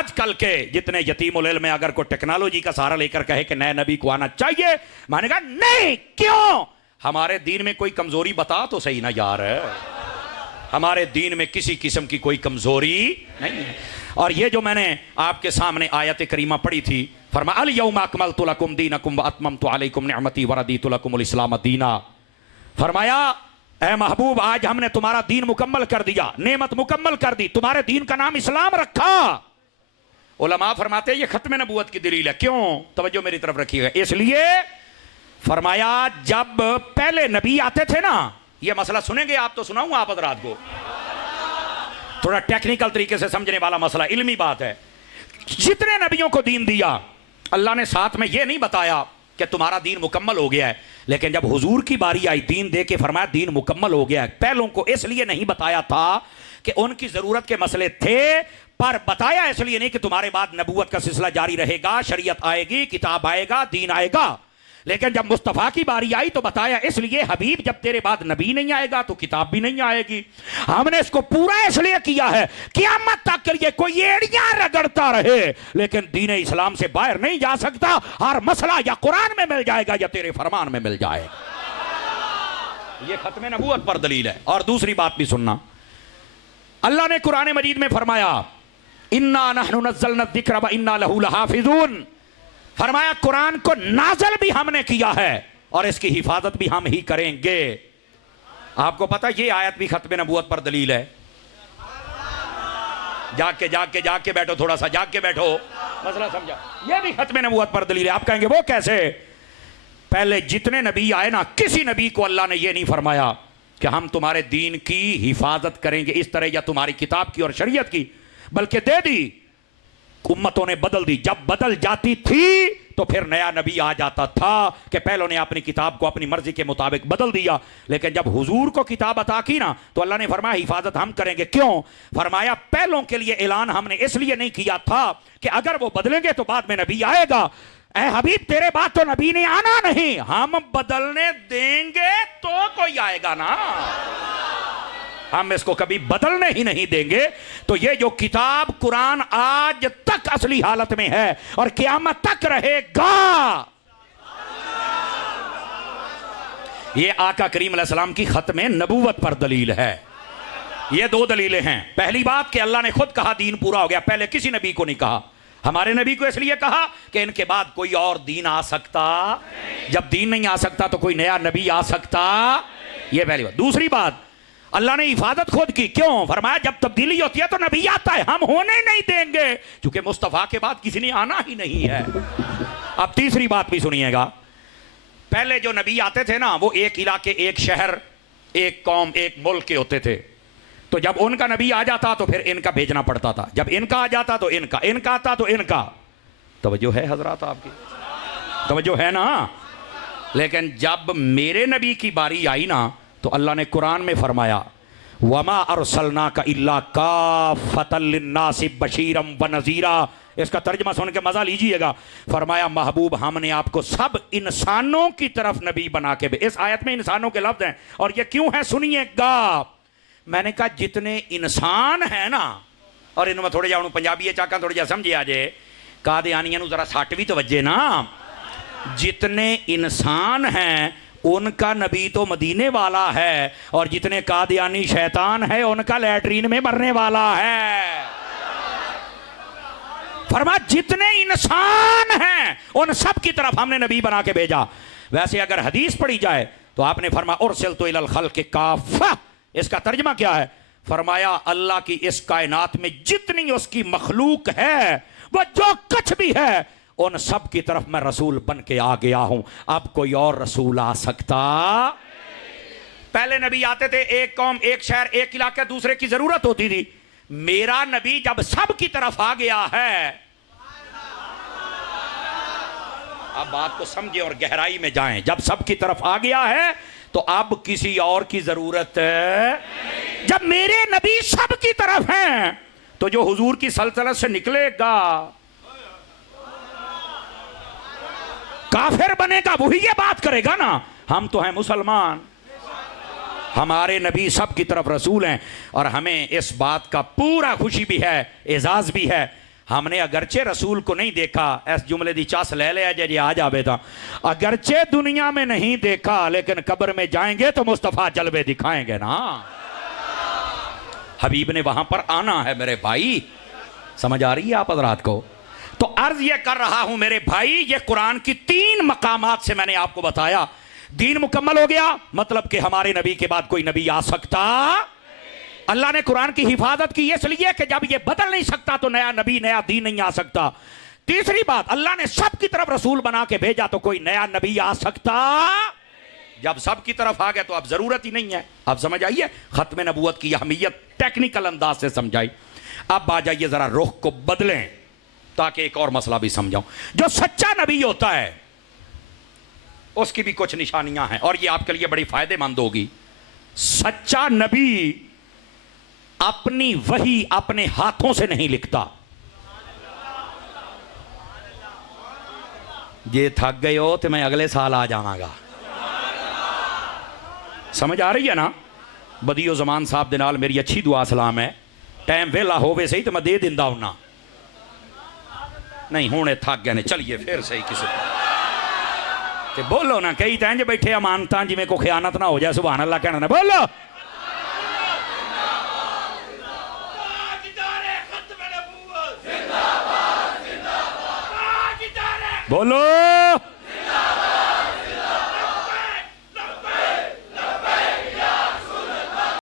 आजकल के जितने यतीमुल इल्म में अगर कोई टेक्नोलॉजी का सहारा लेकर कहे कि नए नबी को आना चाहिए, मैंने कहा नहीं। क्यों? हमारे दीन में कोई कमजोरी बता तो सही ना यार। हमारे दीन में किसी किस्म की कोई कमजोरी नहीं है। और ये जो मैंने आपके सामने आयत करीमा पढ़ी थी, फरमा अल यौमा अकमलतु लकुम दीनकुम व अतममतु अलैकुम निअमती व रदीतु लकुमुल इस्लाम दीना। फरमाया ए महबूब, आज हमने तुम्हारा दीन मुकम्मल कर दिया, नेमत मुकम्मल कर दी, तुम्हारे दीन का नाम इस्लाम रखा। उलमा फरमाते ये खत्म नबूवत की दलील है। क्यों? तवज्जो मेरी तरफ रखिएगा। इसलिए फरमाया जब पहले नबी आते थे ना, ये मसला सुनेंगे आप तो सुनाऊंगा आप हज़रात को, थोड़ा टेक्निकल तरीके से समझने वाला मसला, इल्मी बात है। जितने नबियों को दीन दिया, अल्लाह ने साथ में यह नहीं बताया कि तुम्हारा दीन मुकम्मल हो गया है, लेकिन जब हुजूर की बारी आई दीन दे के फरमाया दीन मुकम्मल हो गया है। पहलों को इसलिए नहीं बताया था कि उनकी जरूरत के मसले थे, पर बताया इसलिए नहीं कि तुम्हारे बाद नबूवत का सिलसिला जारी रहेगा, शरीयत आएगी, किताब आएगा, दीन आएगा। लेकिन जब मुस्तफ़ा की बारी आई तो बताया इसलिए हबीब जब तेरे बाद नबी नहीं आएगा तो किताब भी नहीं आएगी। हमने इसको पूरा इसलिए किया है क़यामत तक के लिए कोई एड़ियां रगड़ता रहे लेकिन दीन इस्लाम से बाहर नहीं जा सकता। हर मसला या कुरान में मिल जाएगा या तेरे फरमान में मिल जाएगा। यह खत्म नबूवत पर दलील है। और दूसरी बात भी सुनना, अल्लाह ने कुरान मजीद में फरमाया इन्ना नहनु नज़्ज़लना ज़िक्र व इन्ना लहू लहाफ़िज़ून। फरमाया कुरान को नाज़िल भी हमने किया है और इसकी हिफाजत भी हम ही करेंगे। आपको पता ये आयत भी खत्म नबूवत पर दलील है। जाग के बैठो, थोड़ा सा जाग के बैठो, मसला समझा। ये भी खत्म नबूवत पर दलील है। आप कहेंगे वो कैसे? पहले जितने नबी आए ना, किसी नबी को अल्लाह ने ये नहीं फरमाया कि हम तुम्हारे दीन की हिफाजत करेंगे इस तरह या तुम्हारी किताब की और शरीयत की, बल्कि दे दी। उम्मतों ने बदल दी। जब बदल जाती थी तो फिर नया नबी आ जाता था कि पहलों ने अपनी किताब को अपनी मर्जी के मुताबिक बदल दिया। लेकिन जब हुजूर को किताब अता की ना तो अल्लाह ने फरमाया हिफाजत हम करेंगे। क्यों? फरमाया पहलों के लिए ऐलान हमने इसलिए नहीं किया था कि अगर वो बदलेंगे तो बाद में नबी आएगा। ए हबीब तेरे बाद तो नबी ने आना नहीं, हम बदलने देंगे तो कोई आएगा ना, हम इसको कभी बदलने ही नहीं देंगे। तो ये जो किताब कुरान आज तक असली हालत में है और क़यामत तक रहेगा। ये आका करीम अलैहिस्सलाम की खत्म नबूवत पर दलील है। ये दो दलीलें हैं। पहली बात कि अल्लाह ने खुद कहा दीन पूरा हो गया, पहले किसी नबी को नहीं कहा। हमारे नबी को इसलिए कहा कि इनके बाद कोई और दीन आ सकता, जब दीन नहीं आ सकता तो कोई नया नबी आ सकता। यह पहली बात। दूसरी बात, अल्लाह ने हिफाजत खुद की। क्यों? फरमाया जब तब्दीली होती है तो नबी आता है, हम होने नहीं देंगे, क्योंकि मुस्तफ़ा के बाद किसी ने आना ही नहीं है। अब तीसरी बात भी सुनिएगा। पहले जो नबी आते थे ना वो एक इलाके, एक शहर, एक कौम, एक मुल्क के होते थे। तो जब उनका नबी आ जाता तो फिर इनका भेजना पड़ता था, जब इनका आ जाता तो इनका, इनका आता तो इनका। तवज्जो है हजरात आपकी? तवज्जो है ना? लेकिन जब मेरे नबी की बारी आई ना तो अल्लाह ने कुरान में फरमाया वमा अरसलनाका इल्ला काफ़तल लिन्नासि बशीरम व नज़ीरा। इसका तर्जमा सुन के मजा लीजिएगा। फरमाया महबूब हमने आपको सब इंसानों की तरफ नबी बना के इस आयत में इंसानों के लफ्ज हैं और ये क्यों है सुनिएगा। मैंने कहा जितने इंसान है ना, और इनमें थोड़े जा पंजाबी चाका थोड़ा जा समझे आ जाए, कादियानियां जरा सट भी तो वजे ना। जितने इंसान हैं उनका नबी तो मदीने वाला है और जितने कादियानी शैतान है उनका लैट्रीन में मरने वाला है। फरमा जितने इंसान हैं उन सब की तरफ हमने नबी बना के भेजा। वैसे अगर हदीस पढ़ी जाए तो आपने फरमा उरसिलतु इलल खल्क़ि काफ़ा। इसका तर्जमा क्या है? फरमाया अल्लाह की इस कायनात में जितनी उसकी मखलूक है वो जो कुछ भी है उन सब की तरफ मैं रसूल बन के आ गया हूं। अब कोई और रसूल आ सकता? पहले नबी आते थे एक कौम, एक शहर, एक इलाका, दूसरे की जरूरत होती थी। मेरा नबी जब सब की तरफ आ गया है, अब बात को समझे और गहराई में जाएं, जब सब की तरफ आ गया है तो अब किसी और की जरूरत है। जब मेरे नबी सब की तरफ हैं तो जो हुजूर की सल्तनत से निकलेगा काफिर बनेगा, वही ये बात करेगा ना। हम तो हैं मुसलमान, हमारे नबी सब की तरफ रसूल हैं और हमें इस बात का पूरा खुशी भी है, एजाज भी है। हमने अगरचे रसूल को नहीं देखा, इस जुमले दी चस ले लिया जे आ जावे तो, अगरचे दुनिया में नहीं देखा लेकिन कब्र में जाएंगे तो मुस्तफ़ा जलवे दिखाएंगे ना। हबीब ने वहां पर आना है मेरे भाई, समझ आ रही है आप हजरात को? तो अर्ज ये कर रहा हूं मेरे भाई, ये कुरान की 3 मकामात से मैंने आपको बताया, दीन मुकम्मल हो गया, मतलब कि हमारे नबी के बाद कोई नबी आ सकता। अल्लाह ने कुरान की हिफाजत की इसलिए कि जब ये बदल नहीं सकता तो नया नबी नया दीन नहीं आ सकता। तीसरी बात, अल्लाह ने सब की तरफ रसूल बना के भेजा तो कोई नया नबी आ सकता। जब सब की तरफ आ गया तो अब जरूरत ही नहीं है। अब समझ आइए खत्म नबूवत की अहमियत टेक्निकल अंदाज से समझाई। अब आ जाइए जरा रुख को बदलें ताकि एक और मसला भी समझाऊं। जो सच्चा नबी होता है उसकी भी कुछ निशानियां हैं और ये आपके लिए बड़ी फायदेमंद होगी। सच्चा नबी अपनी वही अपने हाथों से नहीं लिखता। ये थक गए हो तो मैं अगले साल आ जावांगा। समझ आ रही है ना? बदियो जमान साहब दे नाल मेरी अच्छी दुआ सलाम है, टाइम वेला होवे सही तो मैं दे दिंदा हुन्ना, नहीं हुणे थक गए ने, चलिए फिर सही किसी ते बोलो ना, कई तो इंज बैठे अमानता जिमें को खयानत ना हो जाए, सुभान अल्लाह कहना ना, बोलो बोलो।